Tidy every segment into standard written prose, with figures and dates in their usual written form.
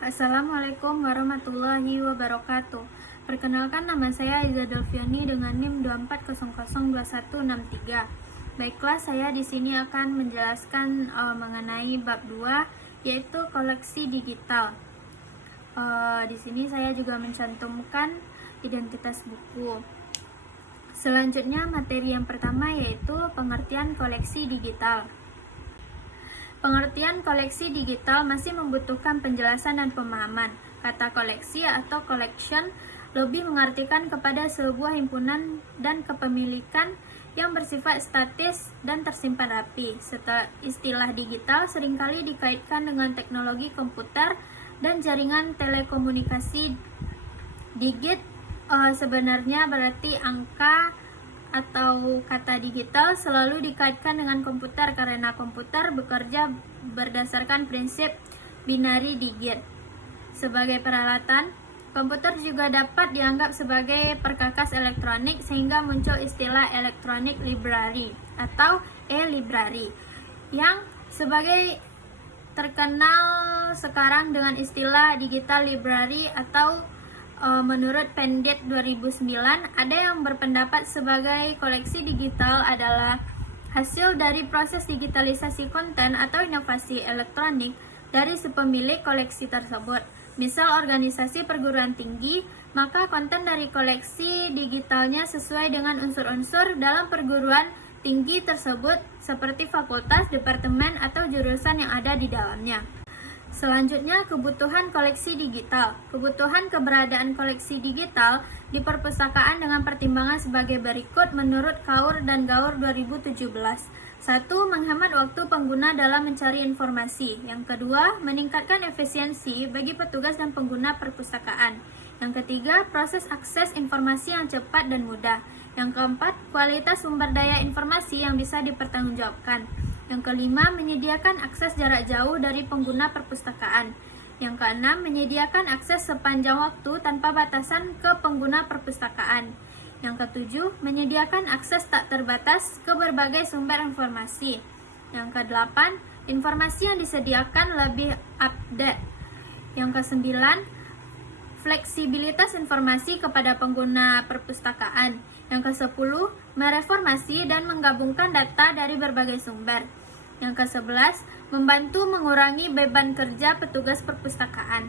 Assalamualaikum warahmatullahi wabarakatuh. Perkenalkan, nama saya Aiza Delviani dengan NIM 24002163. Baiklah, saya di sini akan menjelaskan mengenai bab 2, yaitu koleksi digital. Di sini saya juga mencantumkan identitas buku. Selanjutnya, materi yang pertama yaitu pengertian koleksi digital. Pengertian koleksi digital masih membutuhkan penjelasan dan pemahaman. Kata koleksi atau collection lebih mengartikan kepada sebuah himpunan dan kepemilikan yang bersifat statis dan tersimpan rapi. Istilah digital seringkali dikaitkan dengan teknologi komputer dan jaringan telekomunikasi. Digit sebenarnya berarti angka, atau kata digital selalu dikaitkan dengan komputer karena komputer bekerja berdasarkan prinsip binary digit. Sebagai peralatan, komputer juga dapat dianggap sebagai perkakas elektronik sehingga muncul istilah electronic library atau e-library yang sebagai terkenal sekarang dengan istilah digital library atau menurut Pendit 2009, ada yang berpendapat sebagai koleksi digital adalah hasil dari proses digitalisasi konten atau inovasi elektronik dari si pemilik koleksi tersebut. Misal organisasi perguruan tinggi, maka konten dari koleksi digitalnya sesuai dengan unsur-unsur dalam perguruan tinggi tersebut seperti fakultas, departemen, atau jurusan yang ada di dalamnya. Selanjutnya, kebutuhan koleksi digital. Kebutuhan keberadaan koleksi digital di perpustakaan dengan pertimbangan sebagai berikut menurut Kaur dan Gaur 2017. 1. Menghemat waktu pengguna dalam mencari informasi. Yang kedua, meningkatkan efisiensi bagi petugas dan pengguna perpustakaan. Yang ketiga, proses akses informasi yang cepat dan mudah. Yang keempat, kualitas sumber daya informasi yang bisa dipertanggungjawabkan. Yang kelima, menyediakan akses jarak jauh dari pengguna perpustakaan. Yang keenam, menyediakan akses sepanjang waktu tanpa batasan ke pengguna perpustakaan. Yang ketujuh, menyediakan akses tak terbatas ke berbagai sumber informasi. Yang kedelapan, informasi yang disediakan lebih update. Yang kesembilan, fleksibilitas informasi kepada pengguna perpustakaan. Yang kesepuluh, mereformasi dan menggabungkan data dari berbagai sumber. Yang ke-11, membantu mengurangi beban kerja petugas perpustakaan.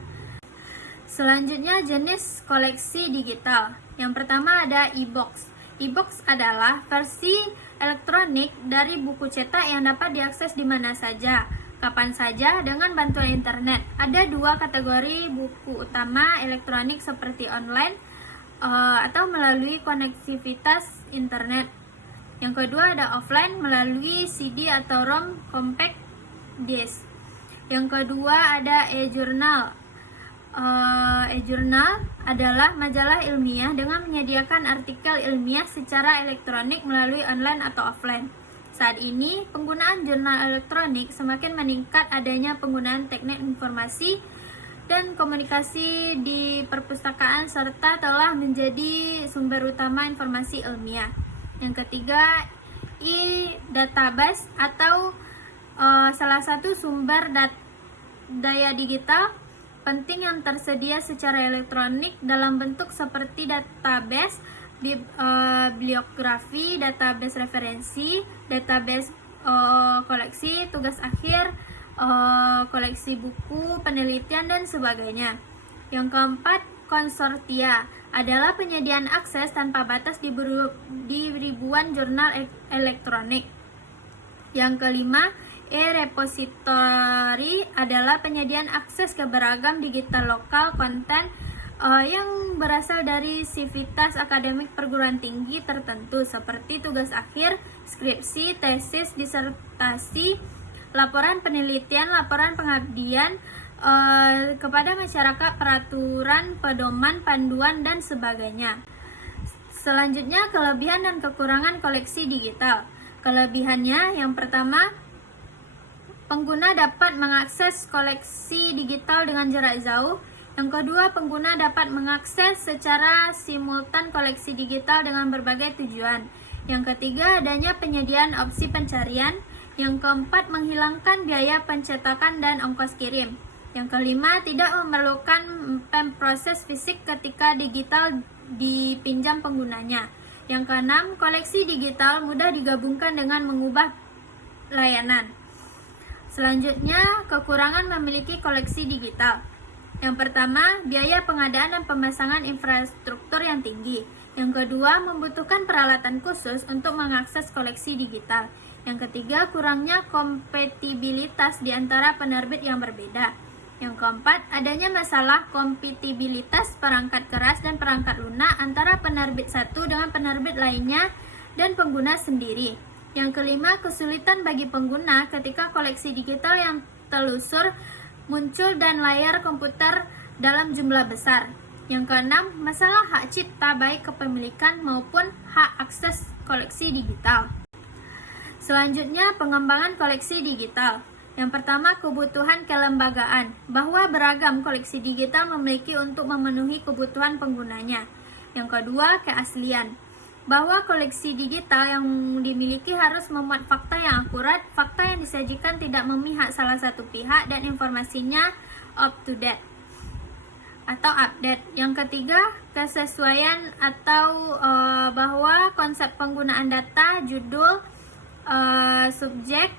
Selanjutnya, jenis koleksi digital. Yang pertama ada e-box. E-box adalah versi elektronik dari buku cetak yang dapat diakses di mana saja, kapan saja dengan bantuan internet. Ada dua kategori buku utama elektronik seperti online atau melalui konektivitas internet. Yang kedua ada offline melalui CD atau ROM compact disc. Yang kedua ada e-journal. E-journal adalah majalah ilmiah dengan menyediakan artikel ilmiah secara elektronik melalui online atau offline. Saat ini, penggunaan jurnal elektronik semakin meningkat adanya penggunaan teknik informasi dan komunikasi di perpustakaan serta telah menjadi sumber utama informasi ilmiah. Yang ketiga, e-database atau salah satu sumber daya digital penting yang tersedia secara elektronik dalam bentuk seperti database, bibliografi, database referensi, database koleksi, tugas akhir, koleksi buku, penelitian, dan sebagainya. Yang keempat, konsortia adalah penyediaan akses tanpa batas di ribuan jurnal elektronik. Yang kelima, e-repository adalah penyediaan akses ke beragam digital lokal konten yang berasal dari sivitas akademik perguruan tinggi tertentu seperti tugas akhir, skripsi, tesis, disertasi, laporan penelitian, laporan pengabdian kepada masyarakat, peraturan, pedoman, panduan, dan sebagainya. Selanjutnya, kelebihan dan kekurangan koleksi digital. Kelebihannya, yang pertama, pengguna dapat mengakses koleksi digital dengan jarak jauh. Yang kedua, pengguna dapat mengakses secara simultan koleksi digital dengan berbagai tujuan. Yang ketiga, adanya penyediaan opsi pencarian. Yang keempat, menghilangkan biaya pencetakan dan ongkos kirim. Yang kelima, tidak memerlukan proses fisik ketika digital dipinjam penggunanya. Yang keenam, koleksi digital mudah digabungkan dengan mengubah layanan. Selanjutnya, kekurangan memiliki koleksi digital. Yang pertama, biaya pengadaan dan pemasangan infrastruktur yang tinggi. Yang kedua, membutuhkan peralatan khusus untuk mengakses koleksi digital. Yang ketiga, kurangnya kompatibilitas di antara penerbit yang berbeda. Yang keempat, adanya masalah kompatibilitas perangkat keras dan perangkat lunak antara penerbit satu dengan penerbit lainnya dan pengguna sendiri. Yang kelima, kesulitan bagi pengguna ketika koleksi digital yang telusur muncul dan layar komputer dalam jumlah besar. Yang keenam, masalah hak cipta baik kepemilikan maupun hak akses koleksi digital. Selanjutnya, pengembangan koleksi digital. Yang pertama, kebutuhan kelembagaan, bahwa beragam koleksi digital memiliki untuk memenuhi kebutuhan penggunanya. Yang kedua, keaslian, bahwa koleksi digital yang dimiliki harus memuat fakta yang akurat, fakta yang disajikan tidak memihak salah satu pihak, dan informasinya up to date atau update. Yang ketiga, kesesuaian atau bahwa konsep penggunaan data, judul, subjek,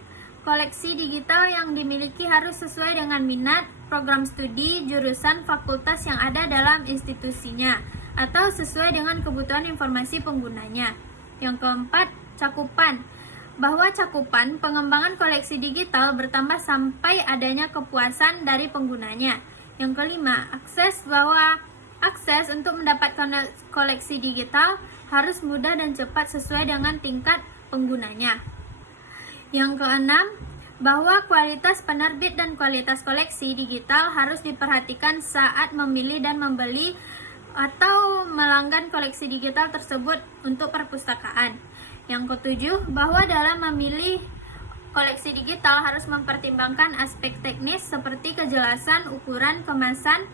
koleksi digital yang dimiliki harus sesuai dengan minat, program studi, jurusan, fakultas yang ada dalam institusinya, atau sesuai dengan kebutuhan informasi penggunanya. Yang keempat, cakupan, bahwa cakupan pengembangan koleksi digital bertambah sampai adanya kepuasan dari penggunanya. Yang kelima, akses, bahwa akses untuk mendapatkan koleksi digital harus mudah dan cepat sesuai dengan tingkat penggunanya. Yang keenam, bahwa kualitas penerbit dan kualitas koleksi digital harus diperhatikan saat memilih dan membeli atau melanggan koleksi digital tersebut untuk perpustakaan. Yang ketujuh, bahwa dalam memilih koleksi digital harus mempertimbangkan aspek teknis seperti kejelasan, ukuran, kemasan,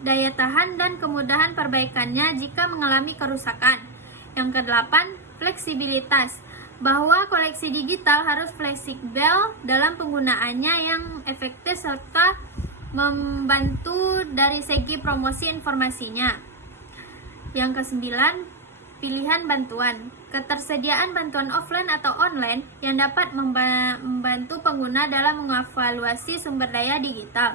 daya tahan, dan kemudahan perbaikannya jika mengalami kerusakan. Yang kedelapan, fleksibilitas, bahwa koleksi digital harus fleksibel dalam penggunaannya yang efektif serta membantu dari segi promosi informasinya. Yang kesembilan, pilihan bantuan, ketersediaan bantuan offline atau online yang dapat membantu pengguna dalam mengevaluasi sumber daya digital.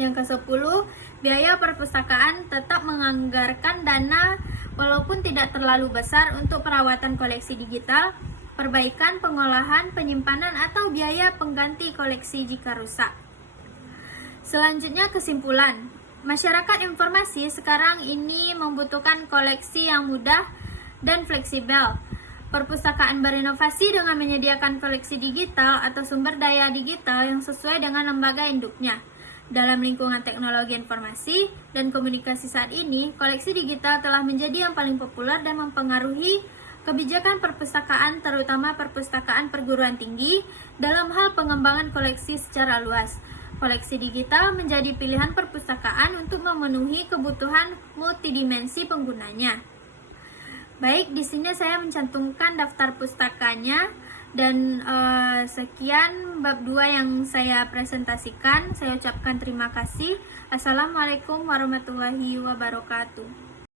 Yang kesepuluh, biaya perpustakaan tetap menganggarkan dana walaupun tidak terlalu besar untuk perawatan koleksi digital, perbaikan, pengolahan, penyimpanan, atau biaya pengganti koleksi jika rusak. Selanjutnya, kesimpulan. Masyarakat informasi sekarang ini membutuhkan koleksi yang mudah dan fleksibel. Perpustakaan berinovasi dengan menyediakan koleksi digital atau sumber daya digital yang sesuai dengan lembaga induknya. Dalam lingkungan teknologi informasi dan komunikasi saat ini, koleksi digital telah menjadi yang paling populer dan mempengaruhi kebijakan perpustakaan, terutama perpustakaan perguruan tinggi, dalam hal pengembangan koleksi secara luas. Koleksi digital menjadi pilihan perpustakaan untuk memenuhi kebutuhan multidimensi penggunanya. Baik, di sini saya mencantumkan daftar pustakanya. Dan sekian bab 2 yang saya presentasikan. Saya ucapkan terima kasih. Assalamualaikum warahmatullahi wabarakatuh.